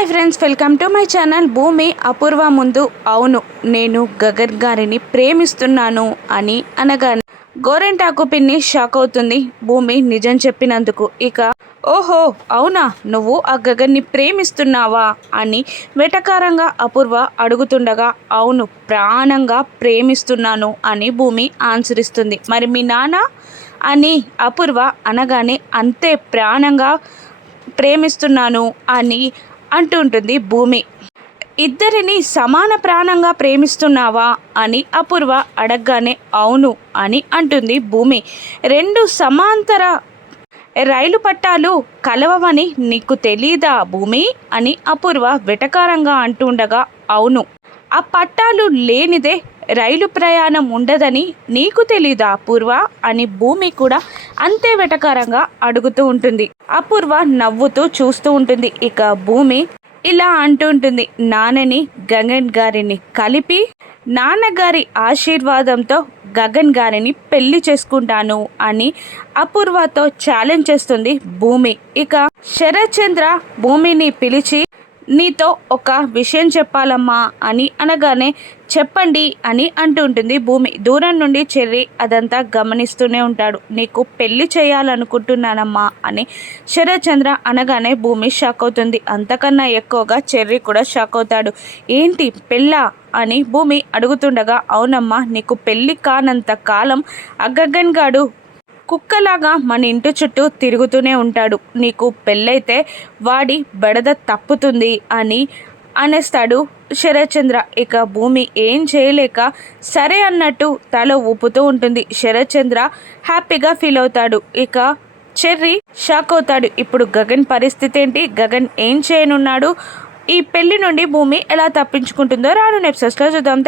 Hi friends welcome to my channel. Bhumi Apurva ముందు. అవును నేను గగన్ గారిని ప్రేమిస్తున్నాను అని అనగానే గోరెంటాకు పిన్ని షాక్ అవుతుంది. భూమి నిజం చెప్పినందుకు ఇక ఓహో అవునా? నువ్వు ఆ గగన్ని ప్రేమిస్తున్నావా? అని వెటకారంగా అపూర్వ అడుగుతుండగా అవును ప్రాణంగా ప్రేమిస్తున్నాను అని భూమి ఆన్సర్ ఇస్తుంది మరి మీ నాన్న? అని అపూర్వ అనగానే అంతే ప్రాణంగా ప్రేమిస్తున్నాను అని అంటుంటుంది భూమి. ఇద్దరిని సమాన ప్రాణంగా ప్రేమిస్తున్నావా అని అపూర్వ అడగగానే అవును అని అంటుంది భూమి. రెండు సమాంతర రైలు పట్టాలు కలవవని నీకు తెలీదా భూమి? అని అపూర్వ వెటకారంగా అంటుండగా అవును. ఆ పట్టాలు లేనిదే రైలు ప్రయాణం ఉండదని నీకు తెలీదా అపూర్వ? అని భూమి కూడా అంతే వెటకారంగా అడుగుతూ ఉంటుంది. అపూర్వ నవ్వుతూ చూస్తూ ఉంటుంది. ఇక భూమి ఇలా అంటుంటుంది నాన్నని గగన్ గారిని కలిపి నాన్నగారి ఆశీర్వాదంతో గగన్ గారిని పెళ్ళి చేసుకుంటాను అని అపూర్వతో ఛాలెంజ్ చేస్తుంది భూమి. ఇక శరత్ చంద్ర భూమిని పిలిచి నీతో ఒక విషయం చెప్పాలమ్మా అని అనగానే చెప్పండి అని అంటుంటుంది భూమి దూరం నుండి చెర్రి అదంతా గమనిస్తూనే ఉంటాడు. నీకు పెళ్ళి చేయాలనుకుంటున్నానమ్మా అని శరచంద్ర అనగానే భూమి షాక్ అవుతుంది. అంతకన్నా ఎక్కువగా చెర్రి కూడా షాక్ అవుతాడు. ఏంటి పెళ్ళా అని భూమి అడుగుతుండగా అవునమ్మా నీకు పెళ్ళి కానంత కాలం అగ్గగన్ గాడు కుక్కలాగా మన ఇంటి చుట్టూ తిరుగుతూనే ఉంటాడు. నీకు పెళ్ళైతే వాడి బెడద తప్పుతుంది అని అనేస్తాడు శరత్చంద్ర. ఇక భూమి ఏం చేయలేక సరే అన్నట్టు తల ఊపుతూ ఉంటుంది. శరత్చంద్ర హ్యాపీగా ఫీల్ అవుతాడు. ఇక చెర్రీ షాక్ అవుతాడు. ఇప్పుడు గగన్ పరిస్థితి ఏంటి? గగన్ ఏం చేయనున్నాడు? ఈ పెళ్ళి నుండి భూమి ఎలా తప్పించుకుంటుందో రాను నెప్సెస్లో చూద్దాం.